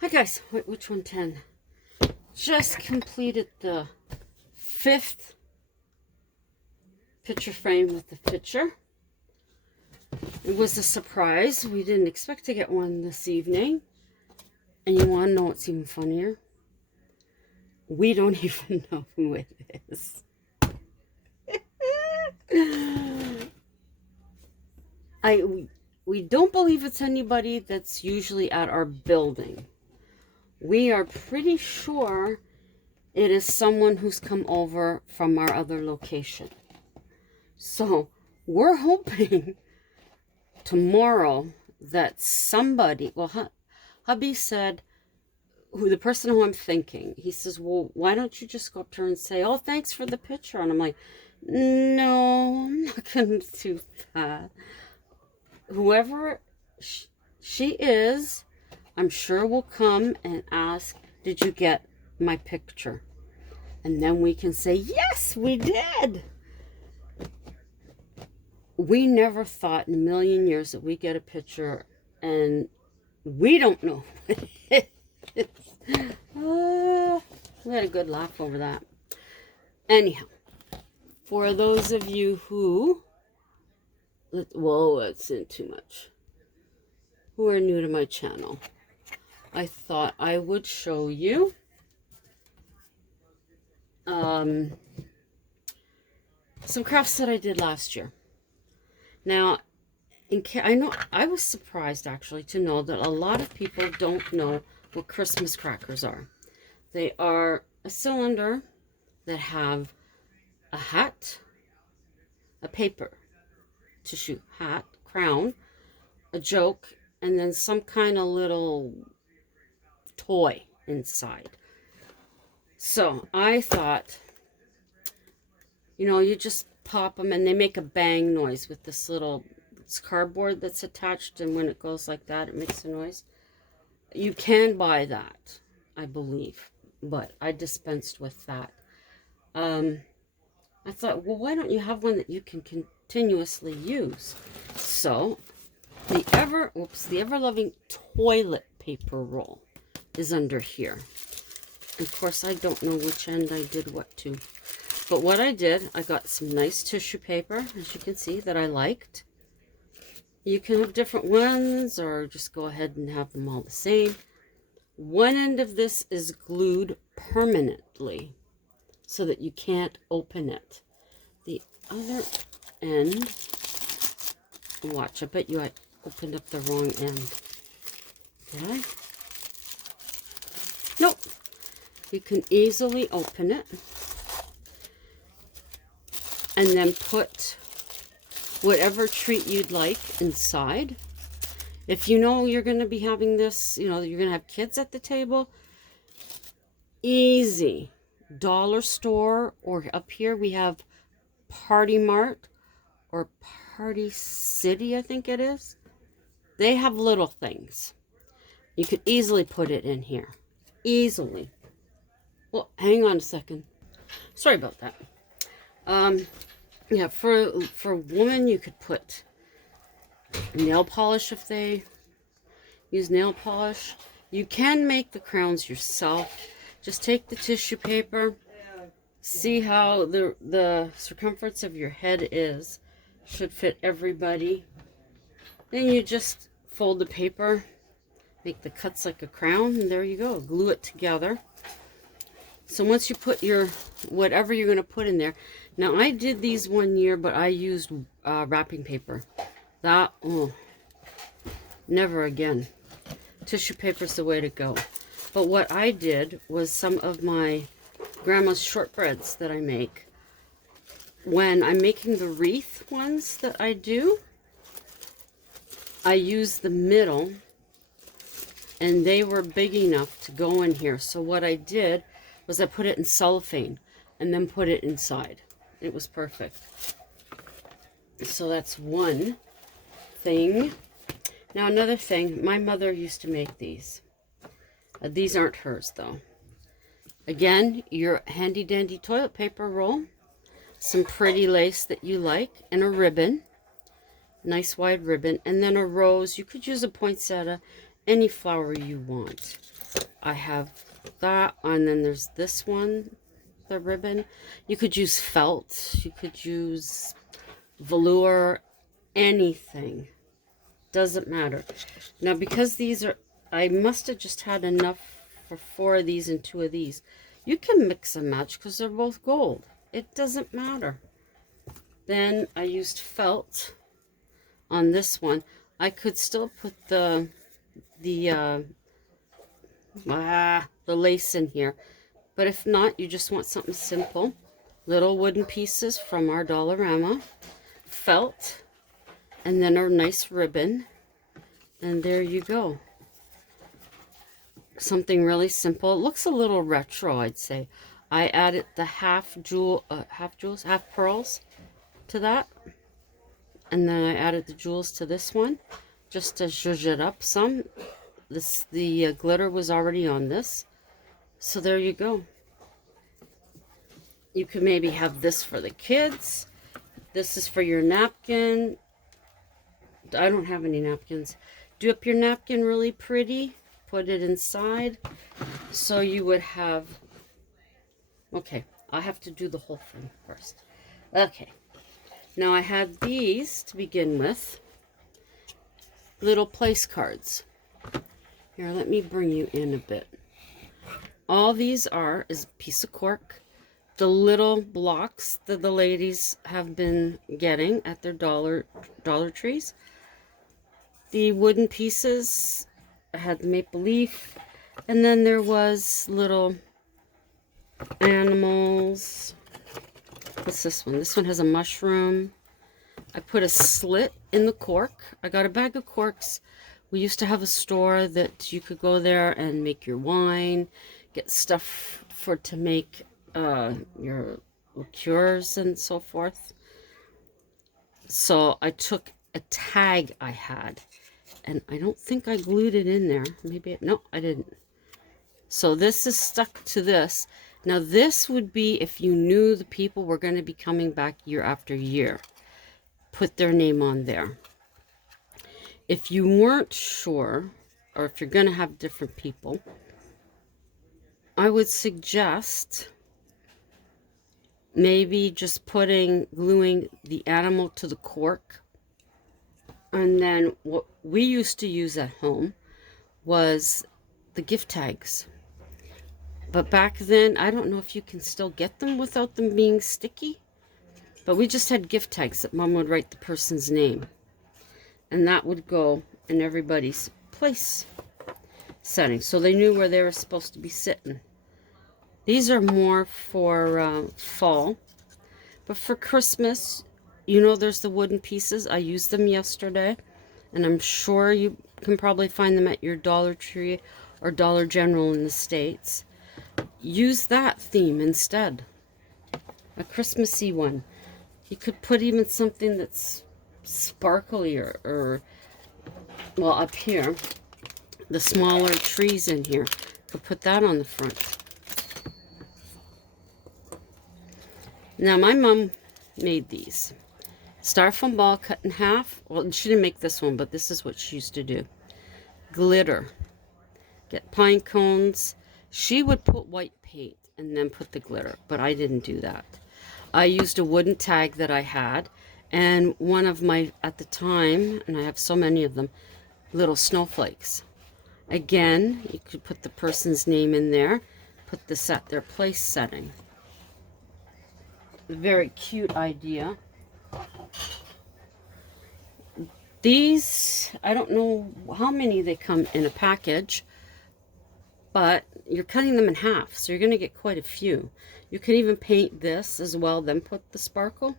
Hi guys, wait, which one? 10. Just completed the 5th picture frame with the picture. It was a surprise. We didn't expect to get one this evening. And you want to know what's even funnier? We don't even know who it is. We don't believe it's anybody that's usually at our building. We are pretty sure it is someone who's come over from our other location. So we're hoping tomorrow that somebody, well, hubby said, the person who I'm thinking, he says, well, why don't you just go up to her and say, oh, thanks for the picture? And I'm like, no, I'm not going to do that. Whoever she is, I'm sure will come and ask, did you get my picture? And then we can say, yes, we did. We never thought in a million years that we get a picture and we don't know what it is. We had a good laugh over that. Anyhow, for those of you who, whoa, that's in too much, who are new to my channel, I thought I would show you some crafts that I did last year. Now, I know I was surprised actually to know that a lot of people don't know what Christmas crackers are. They are a cylinder that have a hat, a paper tissue hat, crown, a joke, and then some kind of little toy inside. So I thought, you just pop them and they make a bang noise with this little cardboard that's attached, and when it goes like that, it makes a noise. You can buy that, I believe, but I dispensed with that. I thought, well, why don't you have one that you can continuously use? So the ever-loving toilet paper roll is under here. Of course, I don't know which end I did what to. But what I did, I got some nice tissue paper, as you can see, that I liked. You can have different ones or just go ahead and have them all the same. One end of this is glued permanently so that you can't open it. The other end, watch, I bet you I opened up the wrong end. Did I? Nope. You can easily open it and then put whatever treat you'd like inside. If you know you're going to be having this, you're going to have kids at the table, easy. Dollar store, or up here we have Party Mart or Party City, I think it is. They have little things. You could easily put it in here. Easily. Well, hang on a second. Sorry about that. Yeah, for a woman, you could put nail polish if they use nail polish. You can make the crowns yourself. Just take the tissue paper, see how the circumference of your head is. Should fit everybody. Then you just fold the paper, make the cuts like a crown, and there you go. Glue it together. So once you put your whatever you're going to put in there. Now I did these one year, but I used wrapping paper. That, never again. Tissue paper's the way to go. But what I did was some of my grandma's shortbreads that I make. When I'm making the wreath ones that I do, I use the middle, and they were big enough to go in here. So what I did was I put it in cellophane and then put it inside. It was perfect. So that's one thing. Now another thing, my mother used to make these. These aren't hers though. Again, your handy dandy toilet paper roll, some pretty lace that you like, and a ribbon, nice wide ribbon, and then a rose. You could use a poinsettia, any flower you want. I have that, and then there's this one, the ribbon. You could use felt, you could use velour, anything. Doesn't matter. Now, because these are, I must have just had enough for 4 of these and 2 of these. You can mix and match because they're both gold. It doesn't matter. Then I used felt on this one. I could still put the lace in here, but if not, you just want something simple. Little wooden pieces from our Dollarama, felt, and then our nice ribbon, and there you go. Something really simple. It looks a little retro, I'd say. I added the half pearls to that, and then I added the jewels to this one just to zhuzh it up some. The glitter was already on this, so there you go. You could maybe have this for the kids. This is for your napkin. I don't have any napkins. Do up your napkin really pretty. Put it inside. So you would have... Okay, I have to do the whole thing first. Okay. Now I had these to begin with. Little place cards. Here, let me bring you in a bit. All these are is a piece of cork. The little blocks that the ladies have been getting at their Dollar Trees. The wooden pieces, I had the maple leaf, and then there was little animals. What's this one? This one has a mushroom. I put a slit in the cork. I got a bag of corks. We used to have a store that you could go there and make your wine, get stuff to make your liqueurs and so forth. So I took a tag I had, and I don't think I glued it in there. Maybe, no, I didn't. So this is stuck to this. Now this would be if you knew the people were going to be coming back year after year. Put their name on there. If you weren't sure, or if you're going to have different people, I would suggest maybe just gluing the animal to the cork. And then what we used to use at home was the gift tags. But back then, I don't know if you can still get them without them being sticky. But we just had gift tags that Mom would write the person's name. And that would go in everybody's place setting. So they knew where they were supposed to be sitting. These are more for fall. But for Christmas, you know, there's the wooden pieces. I used them yesterday. And I'm sure you can probably find them at your Dollar Tree or Dollar General in the States. Use that theme instead. A Christmassy one. You could put even something that's sparkly or well, up here, the smaller trees in here. Could put that on the front. Now, my mom made these. Styrofoam ball cut in half. Well, she didn't make this one, but this is what she used to do. Glitter. Get pine cones. She would put white paint and then put the glitter, but I didn't do that. I used a wooden tag that I had, and one of my, at the time, and I have so many of them, little snowflakes. Again, you could put the person's name in there, put this at their place setting. Very cute idea. These, I don't know how many they come in a package, but you're cutting them in half, so you're going to get quite a few. You can even paint this as well, then put the sparkle.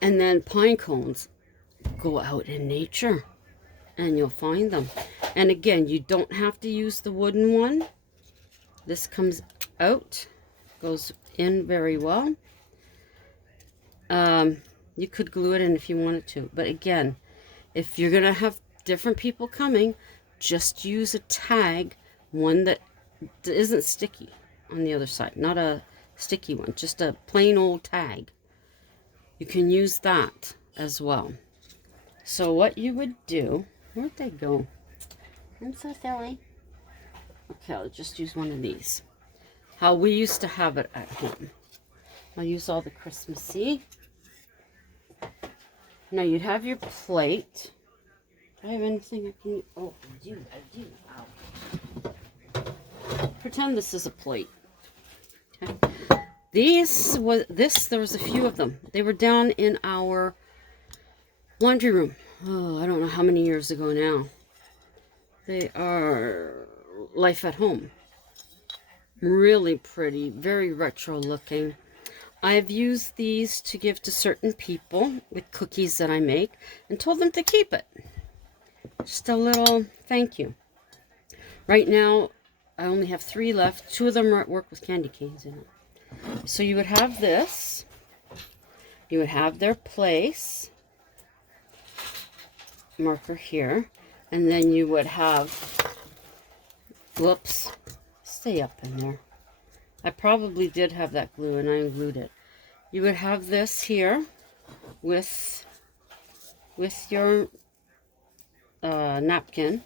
And then pine cones, go out in nature and you'll find them. And again, you don't have to use the wooden one. This comes out, goes in very well. You could glue it in if you wanted to. But again, if you're going to have different people coming, just use a tag, one that isn't sticky on the other side. Not a sticky one, just a plain old tag. You can use that as well. So what you would do, where'd they go? I'm so silly. Okay, I'll just use one of these. How we used to have it at home. I'll use all the Christmassy. Now you'd have your plate. Do I have anything I can... Oh, I do. Ow. Pretend this is a plate. Okay. There was a few of them. They were down in our laundry room. Oh, I don't know how many years ago now. They are Life at Home. Really pretty, very retro looking. I've used these to give to certain people with cookies that I make and told them to keep it. Just a little thank you. Right now, I only have 3 left. 2 of them are at work with candy canes in it. So you would have this. You would have their place marker here. And then you would have, whoops, stay up in there. I probably did have that glue and I unglued it. You would have this here with your napkin,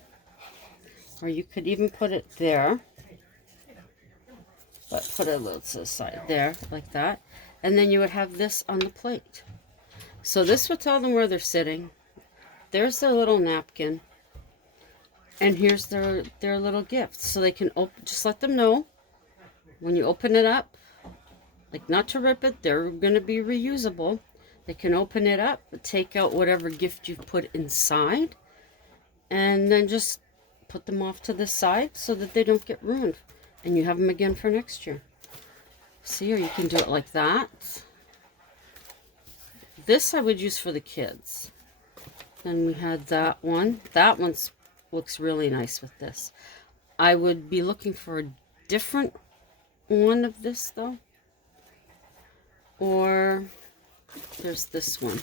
or you could even put it there, but put it a little to the side there, like that. And then you would have this on the plate. So this would tell them where they're sitting. There's their little napkin. And here's their little gift. So they can just let them know when you open it up, like not to rip it, they're going to be reusable. They can open it up, take out whatever gift you've put inside, and then just put them off to the side so that they don't get ruined. And you have them again for next year. See, or you can do it like that. This I would use for the kids. Then we had that one. That one looks really nice with this. I would be looking for a different one of this though. Or there's this one.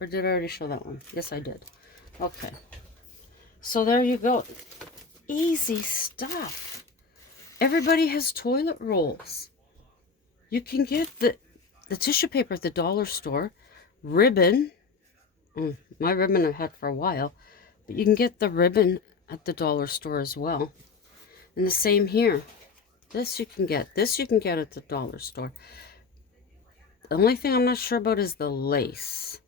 Or did I already show that one? Yes, I did. Okay. So there you go. Easy stuff. Everybody has toilet rolls. You can get the tissue paper at the dollar store. Ribbon. My ribbon I've had for a while. But you can get the ribbon at the dollar store as well. And the same here. This you can get. This you can get at the dollar store. The only thing I'm not sure about is the lace.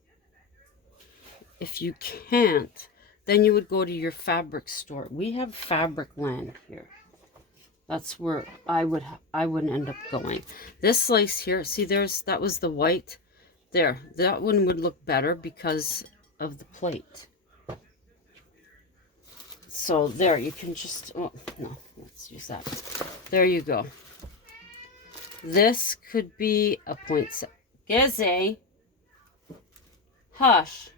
If you can't, then you would go to your fabric store. We have Fabric Land here. That's where I wouldn't end up going. This lace here, see that was the white. There, that one would look better because of the plate. So there, you can just, oh no, let's use that. There you go. This could be a poinsettia. Gizzy. Hush.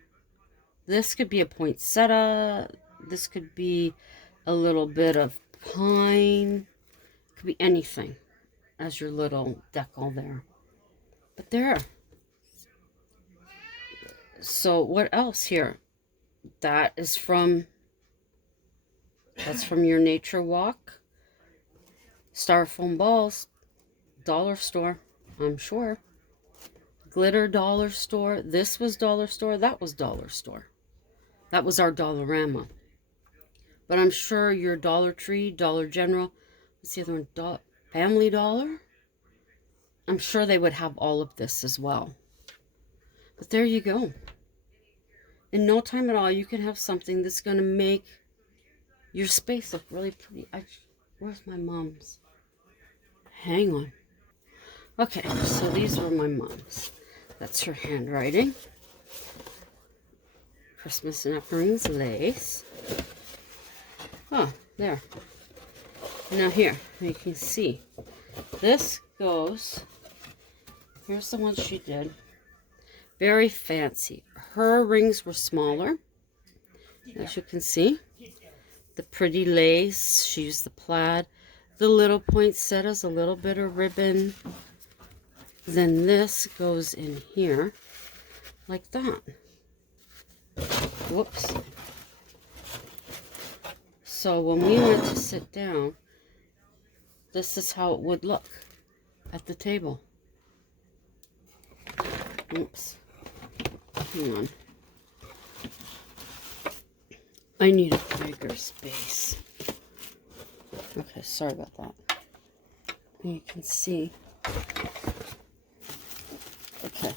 This could be a poinsettia. This could be a little bit of pine. Could be anything as your little decal there. But there. So what else here? That's from your nature walk. Styrofoam balls. Dollar store, I'm sure. Glitter dollar store. This was dollar store. That was dollar store. That was our Dollarama. But I'm sure your Dollar Tree, Dollar General, what's the other one? Family Dollar? I'm sure they would have all of this as well. But there you go. In no time at all, you can have something that's going to make your space look really pretty. Where's my mom's? Hang on. Okay, so these were my mom's. That's her handwriting. Christmas Napperings lace. Oh, there. Now here, you can see. This goes, here's the one she did. Very fancy. Her rings were smaller, as you can see. The pretty lace, she used the plaid. The little poinsettias, a little bit of ribbon. Then this goes in here, like that. Whoops. So when we went to sit down, this is how it would look at the table. Oops. Hang on. I need a bigger space. Okay, sorry about that. You can see. Okay,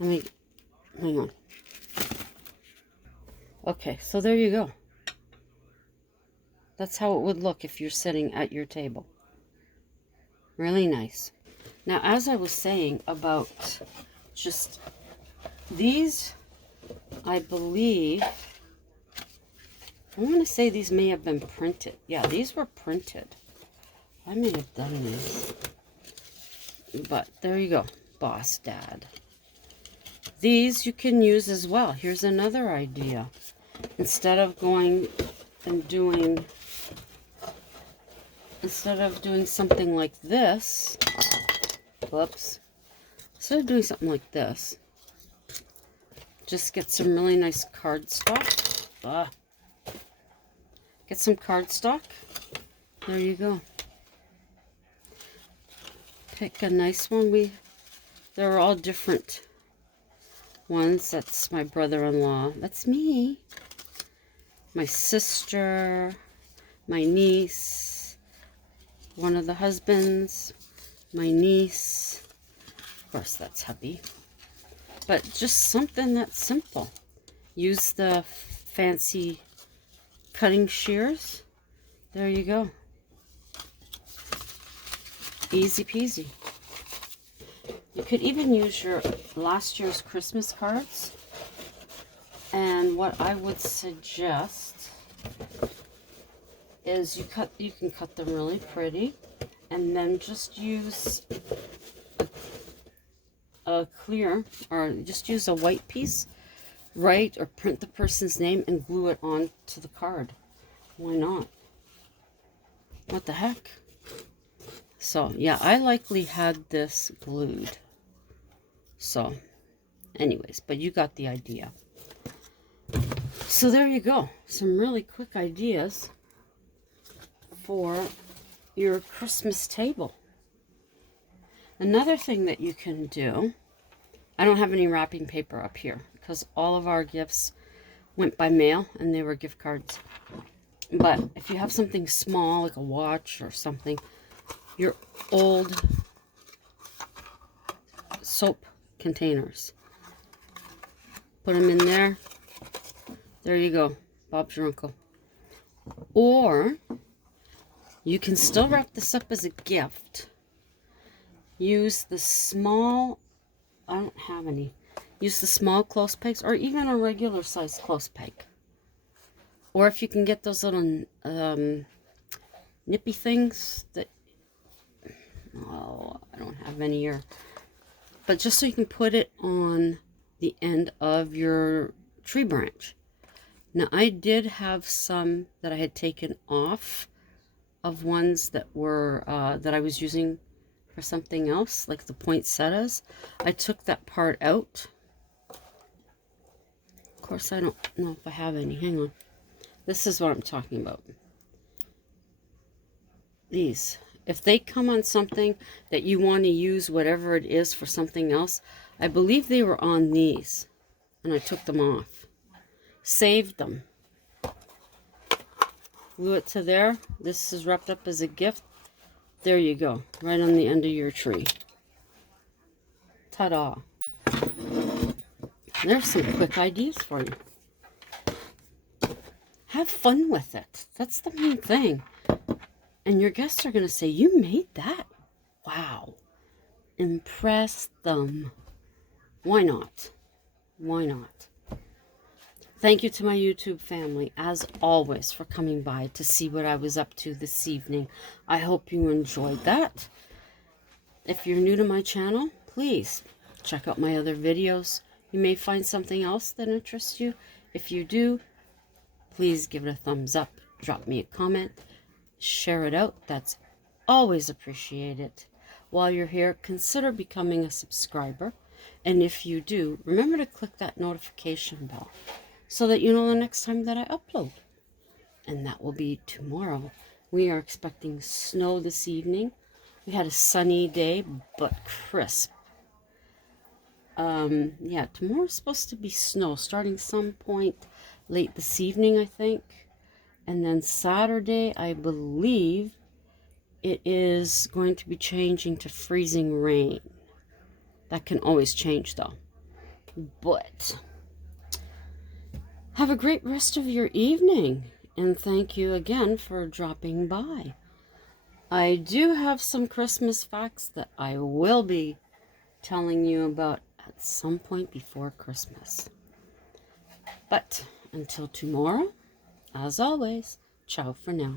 hang on. Okay, so there you go. That's how it would look if you're sitting at your table. Really nice. Now, as I was saying about just these, I believe, I want to say these may have been printed. Yeah, these were printed. I may have done these. But there you go. Boss Dad. These you can use as well. Here's another idea. Instead of going and doing, something like this, whoops, instead of doing something like this, just get some really nice cardstock. Get some cardstock. There you go. Pick a nice one. They're all different ones. That's my brother-in-law. That's me. My sister, my niece, one of the husbands, my niece. Of course, that's hubby. But just something that's simple. Use the fancy cutting shears. There you go. Easy peasy. You could even use your last year's Christmas cards. And what I would suggest is you can cut them really pretty, and then just use a clear, or just use a white piece, write or print the person's name and glue it on to the card. Why not? What the heck? So yeah, I likely had this glued. So anyways, but you got the idea. So there you go. Some really quick ideas for your Christmas table. Another thing that you can do, I don't have any wrapping paper up here because all of our gifts went by mail and they were gift cards. But if you have something small, like a watch or something, your old soap containers, put them in there. There you go, Bob's your uncle. Or you can still wrap this up as a gift. Use the small, I don't have any. Use the small close pegs, or even a regular size close peg. Or if you can get those little nippy things that, oh, I don't have any here. But just so you can put it on the end of your tree branch. Now, I did have some that I had taken off of ones that were, that I was using for something else, like the poinsettias. I took that part out. Of course, I don't know if I have any. Hang on. This is what I'm talking about. These. If they come on something that you want to use, whatever it is, for something else, I believe they were on these, and I took them off. Saved them. Glue it to there. This is wrapped up as a gift. There you go. Right on the end of your tree. Ta-da. There's some quick ideas for you. Have fun with it. That's the main thing. And your guests are going to say, you made that? Wow. Impress them. Why not? Why not? Thank you to my YouTube family, as always, for coming by to see what I was up to this evening. I hope you enjoyed that. If you're new to my channel, please check out my other videos. You may find something else that interests you. If you do, please give it a thumbs up. Drop me a comment. Share it out. That's always appreciated. While you're here, consider becoming a subscriber. And if you do, remember to click that notification bell so that you know the next time that I upload. And that will be tomorrow. We are expecting snow this evening. We had a sunny day, but crisp. Yeah, tomorrow's supposed to be snow, starting some point late this evening, I think. And then Saturday, I believe, it is going to be changing to freezing rain. That can always change, though. But have a great rest of your evening. And thank you again for dropping by. I do have some Christmas facts that I will be telling you about at some point before Christmas. But until tomorrow, as always, ciao for now.